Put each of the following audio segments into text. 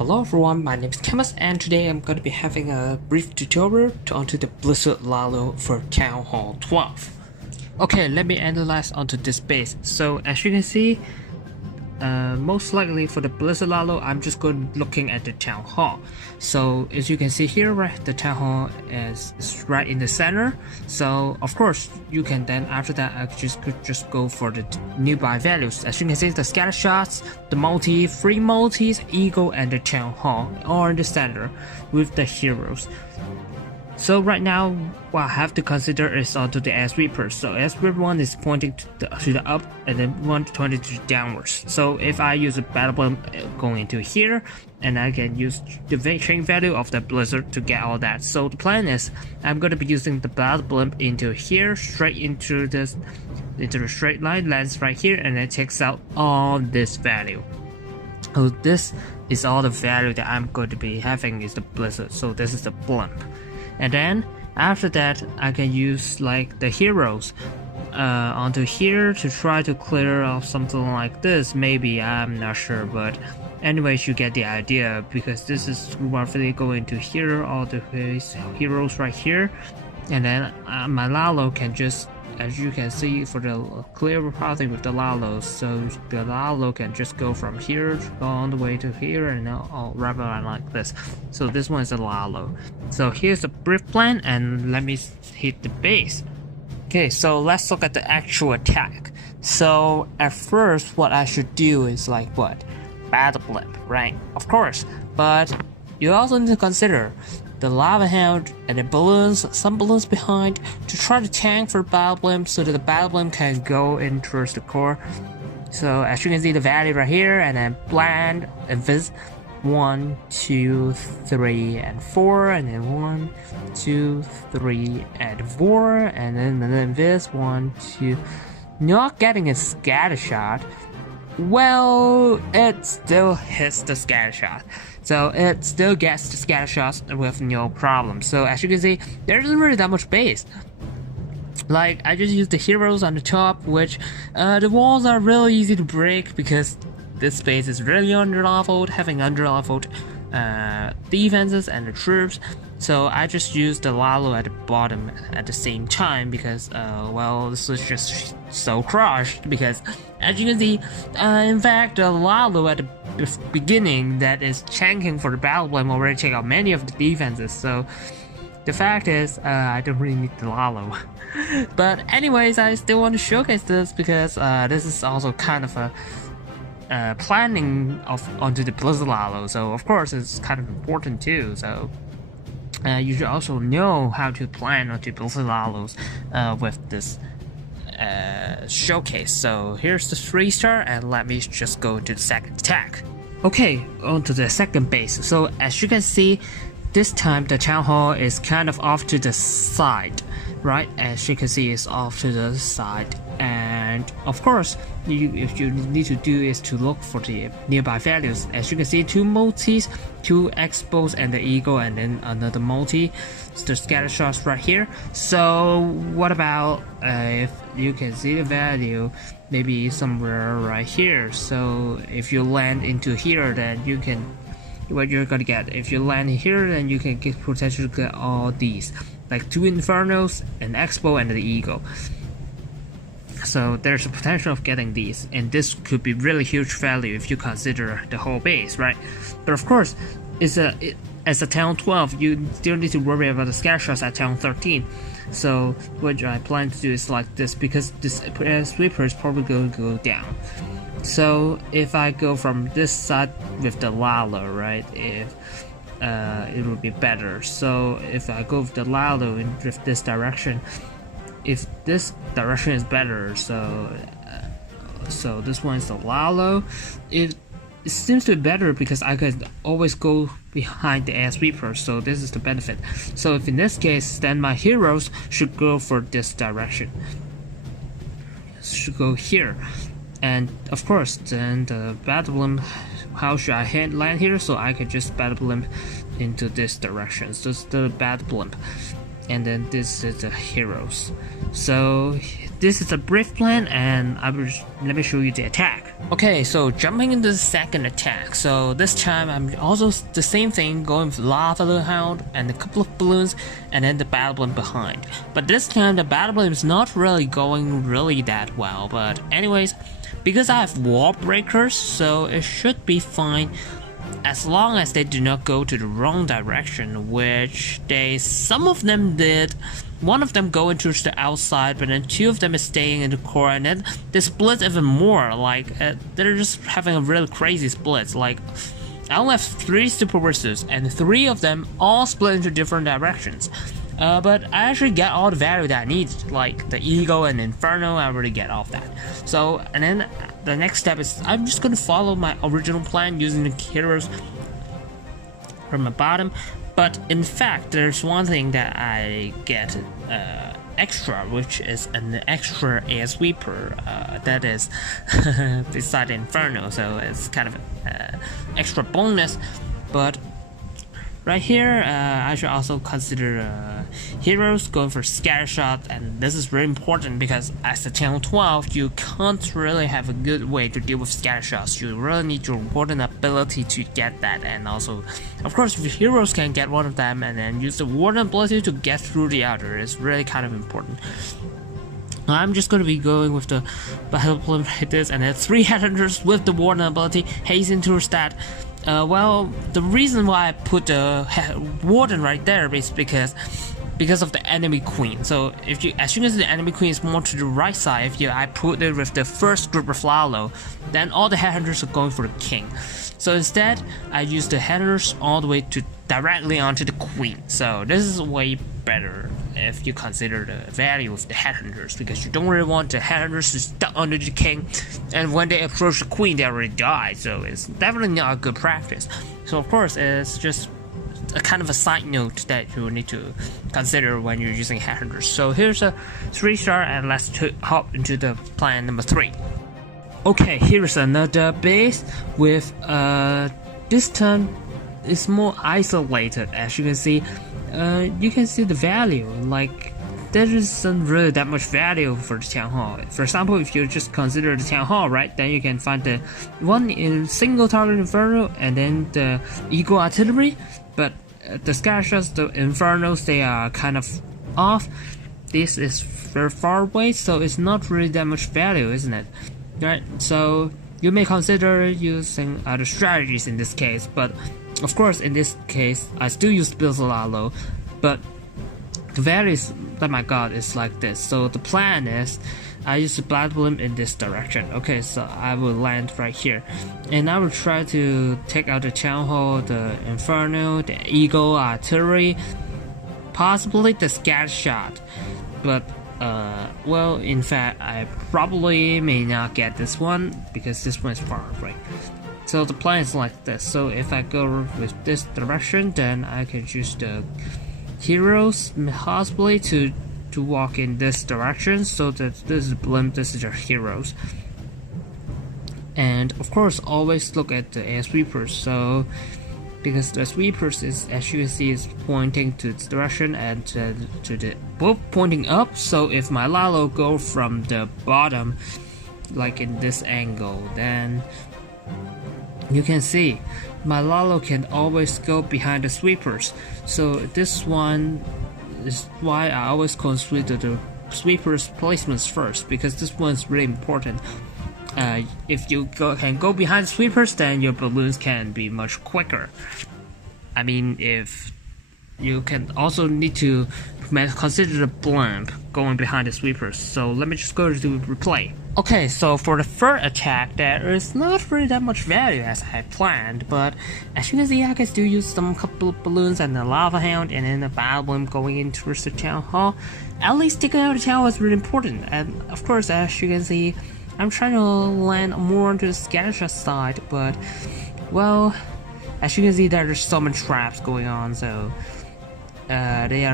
Hello everyone, my name is Thomas and today I'm going to be having a brief tutorial onto the Blizzard Lalo for Town Hall 12. Okay, let me analyze onto this base. So as you can see, most likely for the Blizzard Lalo, I'm just going looking at the Town Hall. So as you can see here, right, the Town Hall is right in the center. So of course, you can then after that I could just go for the nearby values. As you can see, the scatter shots, the multi, free multis, eagle, and the Town Hall are in the center with the heroes. So right now, what I have to consider is onto the S Reaper. So S Reaper 1 is pointing to the up, and then 1 pointing to the downwards. So if I use a battle blimp going into here, and I can use the chain value of the Blizzard to get all that. So the plan is, I'm going to be using the battle blimp into here, straight into the straight line, lands right here, and it takes out all this value. So this is all the value that I'm going to be having is the Blizzard. So this is the blimp. And then after that, I can use like the heroes onto here to try to clear off something like this. Maybe, I'm not sure, but anyways, you get the idea, because this is roughly going to here, all the heroes right here. And then my Lalo can just, as you can see, for the clear pathing with the Lalo, so the Lalo can just go from here to go all the way to here and all wrap around like this. So this one is a Lalo. So here's the brief plan, and let me hit the base. Okay, so let's look at the actual attack. So at first, what I should do is like what? Battle blimp, right? Of course, but you also need to consider the lava hound and the balloons, some balloons behind, to try to tank for battle blimp so that the battle blimp can go in towards the core. So as you can see, the value right here, and then bland and this 1, 2, 3, and 4, and then 1, 2, 3, and 4, and then this 1, 2. Not getting a scatter shot. Well, it still hits the scatter shot. So it still gets the scatter shots with no problem. So as you can see, there isn't really that much base. Like, I just used the heroes on the top, which the walls are really easy to break because this space is really underleveled, having underleveled defenses and the troops. So I just used the Lalo at the bottom at the same time because, well, this is just so crushed. Because as you can see, in fact, the Lalo at the beginning that is tanking for the battle blimp already take out many of the defenses. So the fact is, I don't really need the Lalo. But anyways, I still want to showcase this because this is also kind of a planning onto the Blizzard Lalo. So of course, it's kind of important too. So. You should also know how to plan onto Blizzard Lalos with this showcase. So here's the 3-star, and let me just go to the second attack. Okay, onto the second base. So as you can see, this time the Town Hall is kind of off to the side, right? As you can see, it's off to the side. And of course, if you need to do is to look for the nearby values. As you can see, 2 multis, 2 expos, and the eagle, and then another multi. So the scatter shots right here. So what about if you can see the value maybe somewhere right here? So if you land into here, then you can, what you're gonna get. If you land here, then you can potentially get all these, like 2 infernos, an expo, and the eagle. So there's a potential of getting these, and this could be really huge value if you consider the whole base, right? But of course, as a Town 12, you still need to worry about the scatter shots at Town 13. So what I plan to do is like this, because this sweeper is probably going to go down. So if I go from this side with the Lalo, right, if it would be better. So if I go with the Lalo in this direction, if this direction is better, so this one is the Lalo, it seems to be better because I could always go behind the S Reaper, so this is the benefit. So if in this case, then my heroes should go for this direction, should go here. And of course, then the battle blimp, how should I land here? So I could just battle blimp into this direction. So it's the battle blimp. And then this is the heroes. So this is a brief plan, and let me show you the attack. Okay, so jumping into the second attack. So this time I'm also the same thing, going with Lava Hound and a couple of balloons, and then the battle blimp behind. But this time the battle blimp is not really going that well. But anyways, because I have wall breakers, so it should be fine. As long as they do not go to the wrong direction, which some of them did. One of them go into the outside, but then two of them is staying in the core, and then they split even more. Like they're just having a really crazy split. Like I only have 3 super wizards, and 3 of them all split into different directions. But I actually get all the value that I need, like the Ego and Inferno. I already get all of that. So, and then the next step is I'm just gonna follow my original plan using the heroes from the bottom. But in fact, there's one thing that I get extra, which is an extra air sweeper that is beside Inferno, so it's kind of extra bonus. But right here, I should also consider heroes going for scatter shot, and this is very important because as a channel 12, you can't really have a good way to deal with scatter shots. You really need your warden ability to get that, and also, of course, if your heroes can get one of them and then use the warden ability to get through the other, it's really kind of important. I'm just going to be going with the battle blimp like this, and then 3 headhunters with the warden ability, hasten towards that. Well, the reason why I put the warden right there is because of the enemy queen. So if you, as soon as the enemy queen is more to the right side, if I put it with the first group of Lalo, then all the headhunters are going for the king. So instead, I use the headhunters all the way to directly onto the queen. So this is way better if you consider the value of the headhunters, because you don't really want the headhunters to stuck under the king, and when they approach the queen, they already die. So it's definitely not a good practice. So of course, it's just a kind of a side note that you need to consider when you're using headhunters. So here's a 3-star, and let's hop into the plan number 3. Okay, here's another base with this time it's more isolated. As you can see the value, like there isn't really that much value for the town hall. For example, if you just consider the town hall, right, then you can find the one in single target Inferno and then the Eagle artillery, but the scatter shots, the Infernos, they are kind of off. This is very far away, so it's not really that much value, isn't it? Right, so you may consider using other strategies in this case, but of course in this case I still use Blizzard Lalo, but the value is, oh my god, is like this. So the plan is I use the Black Blimp in this direction. Okay, so I will land right here, and I will try to take out the Town Hall, the Inferno, the Eagle artillery, possibly the scatter shot, but well, in fact, I probably may not get this one because this one is far away. So the plan is like this. So if I go with this direction, then I can use the heroes possibly to walk in this direction. So that this is blimp, this is your heroes. And of course, always look at the air sweepers. So because the sweepers is, as you can see, is pointing to this direction and to the both pointing up. So if my Lalo go from the bottom, like in this angle, then you can see my Lalo can always go behind the sweepers. So this one is why I always consider the sweepers placements first, because this one is really important. If you can go behind sweepers, then your balloons can be much quicker. I mean, if you can also need to consider the blimp going behind the sweepers. So let me just go to replay. Okay, so for the third attack, there is not really that much value as I planned, but as you can see, I can still use some couple of balloons and the Lava Hound, and then the Battle Blimp going in towards the Town Hall. At least taking out the town is really important, and of course, as you can see, I'm trying to land more onto the scatter shot side, but well, as you can see, there's so many traps going on. So there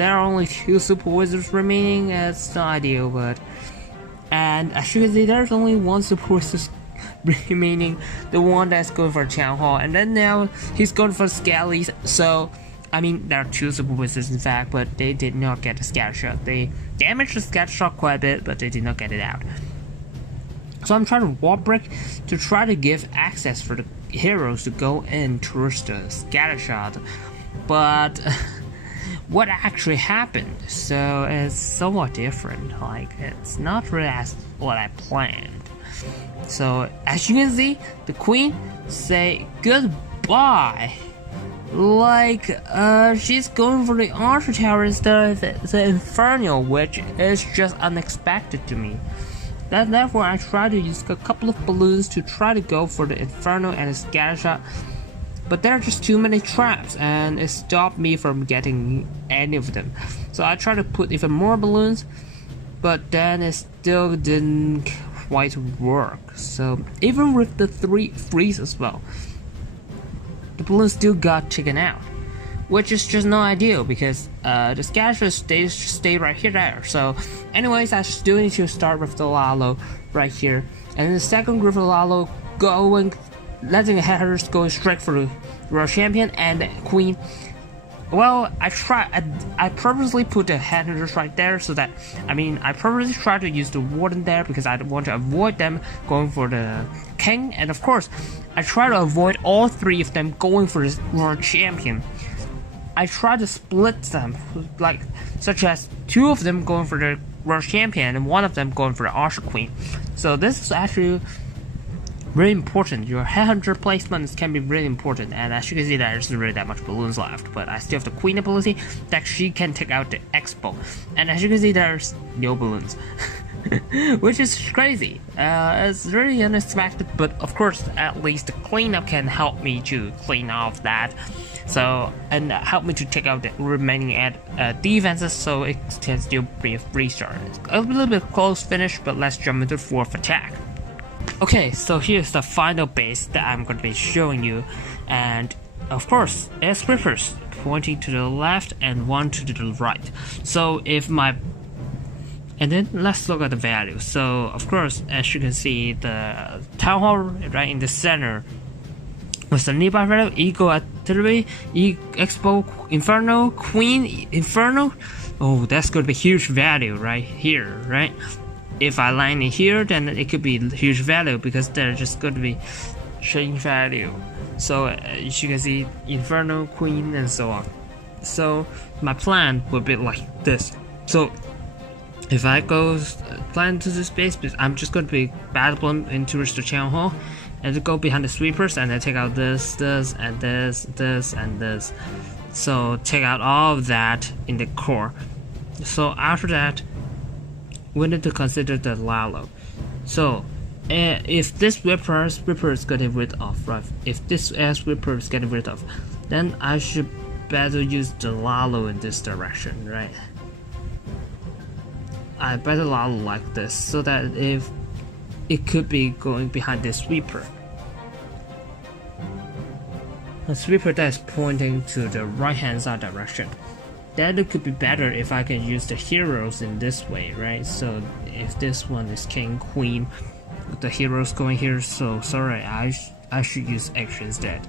are only 2 super wizards remaining. It's not ideal, but and as you can see, there's only 1 super wizard remaining, the one that's going for Town Hall, and then now he's going for Scallies. So I mean, there are 2 Super Wizards in fact, but they did not get the scatter shot. They damaged the scatter shot quite a bit, but they did not get it out. So I'm trying to wall break to try to give access for the heroes to go in towards the scatter shot. But what actually happened? So it's somewhat different. Like, it's not really as what I planned. So as you can see, the queen say goodbye. Like, she's going for the Archer Tower instead of the Inferno, which is just unexpected to me. Therefore, I try to use a couple of balloons to try to go for the Inferno and the Scattershot, but there are just too many traps, and it stopped me from getting any of them. So I tried to put even more balloons, but then it still didn't quite work. So even with the 3 freeze as well, the balloons still got taken out, which is just not ideal because the scatter stay right here there. So anyways, I still need to start with the Lalo right here, and the second group of Lalo letting the headhunters going straight for the World Champion and the Queen. Well, I purposely put the headhunters right there so that, I purposely try to use the Warden there because I want to avoid them going for the King, and of course, I try to avoid all 3 of them going for the World Champion. I try to split them, like, such as 2 of them going for the World Champion and 1 of them going for the Archer Queen. So this is actually really important. Your headhunter placements can be really important, and as you can see, there isn't really that much balloons left, but I still have the Queen ability that she can take out the Expo, and as you can see, there's no balloons. Which is crazy. It's really unexpected, but of course, at least the cleanup can help me to clean off that. So, and help me to take out the remaining defenses, so it can still be a free start. It's a little bit close finish, but let's jump into 4th attack. Okay, so here's the final base that I'm going to be showing you, and of course, it's Rippers pointing to the left and 1 to the right. So and then let's look at the value. So of course, as you can see, the Town Hall right in the center with the nearby value, Eagle Artillery, Expo, Inferno, Queen, Inferno. Oh, that's going to be huge value right here, right? If I line it here, then it could be huge value because they're just going to be showing value. So as you can see, Inferno, Queen, and so on. So my plan would be like this. So if I go plan to this base, I'm just going to be battle them into the Town Hall and to go behind the sweepers and then take out this, and this, and this. So take out all of that in the core. So after that, we need to consider the Lalo. So if this Ripper is getting rid of, right? If this Ripper is getting rid of, then I should better use the Lalo in this direction, right? I better Lalo like this, so that if it could be going behind this sweeper. A sweeper that is pointing to the right hand side direction. Then it could be better if I can use the heroes in this way, right? So if this one is King, Queen, the heroes going here, so sorry, I should use X instead.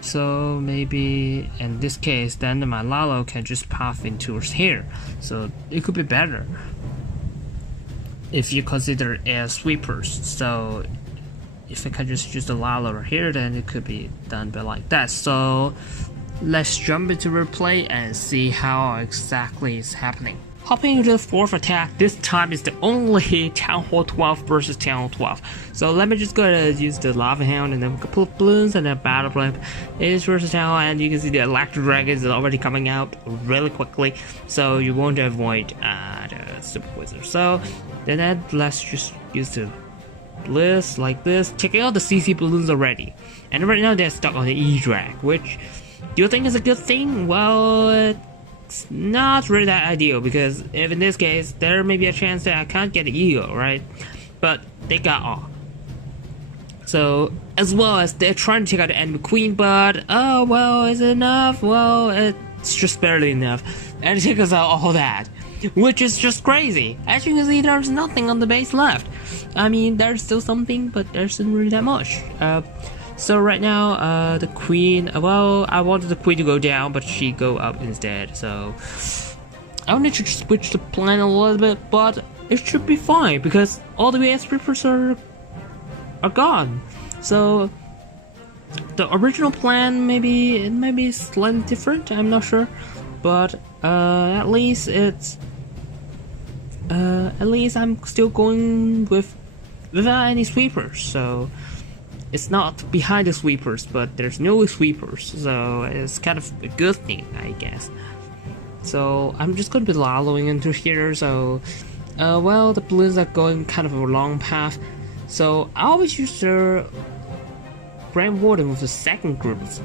So maybe in this case, then my Lalo can just path in towards here. So it could be better if you consider it as sweepers. So if I can just use the Lalo right here, then it could be done by like that. So let's jump into replay and see how exactly it's happening. Hopping into the 4th attack, this time is the only Town Hall 12 versus Town Hall 12. So let me just go ahead and use the Lava Hound and then a couple of balloons and then Battle Blimp. It is versus Town Hall, and you can see the Electric Dragons are already coming out really quickly, so you won't avoid the Super Wizard. So then let's just use the Blizz like this, checking out the CC balloons already. And right now they're stuck on the E-Drag, which do you think is a good thing? Well, it's not really that ideal, because if in this case, there may be a chance that I can't get the Eagle, right? But they got all. So, as well as they're trying to take out the enemy Queen, but, oh, well, is it enough? Well, it's just barely enough. And it takes out all that, which is just crazy. As you can see, there's nothing on the base left. I mean, there's still something, but there isn't really that much. So right now, the queen, well, I wanted the queen to go down, but she go up instead, so I wanted to switch the plan a little bit, but it should be fine, because all the AS Reapers are gone. So the original plan, it may be slightly different, I'm not sure, but at least I'm still going without any sweepers, so it's not behind the sweepers, but there's no sweepers, so it's kind of a good thing, I guess. So I'm just going to be laloing into here, so well, the blues are going kind of a long path, so I always use the Grand Warden with the second group of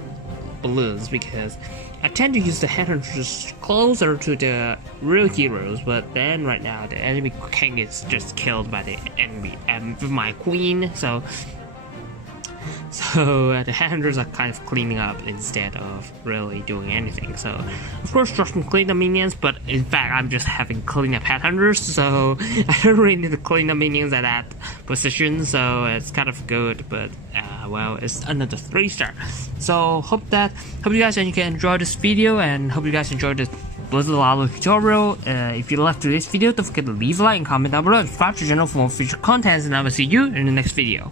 balloons, because I tend to use the headhunters closer to the real heroes, but then right now the enemy king is just killed by the enemy and my queen, so the headhunters are kind of cleaning up instead of really doing anything. So of course Josh can clean the minions, but in fact I'm just having clean up headhunters, so I don't really need to clean the minions at that position, so it's kind of good, but well, it's another 3-star. So hope you guys can enjoy this video, and hope you guys enjoyed this Blizzard Lalo tutorial. If you loved today's video, don't forget to leave a like and comment down below, and subscribe to the channel for more future content, and I will see you in the next video.